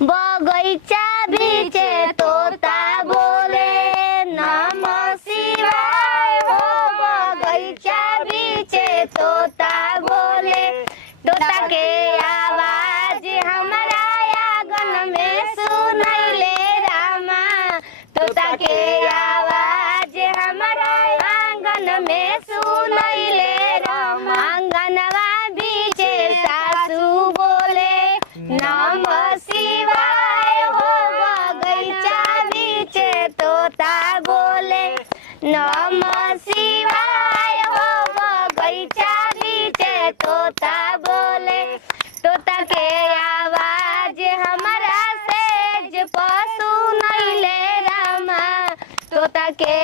बगैचा बीचे तोता बोले नमः शिवाय हो। बगैचा बीचे तोता बोले, तोता के आवाज हमारा आंगन में सुनैले रामा। तोता के आवाज हमारा आंगन में सुनैले रामा। आंगनवा बीचे सासू बोले नमः शिवाय हो। बगैचा बीचे तोता बोले नमः शिवाय हो। बगैचा बीचे तोता बोले, तोता के आवाज हमारा सेज पशु नैले रामा। तोता के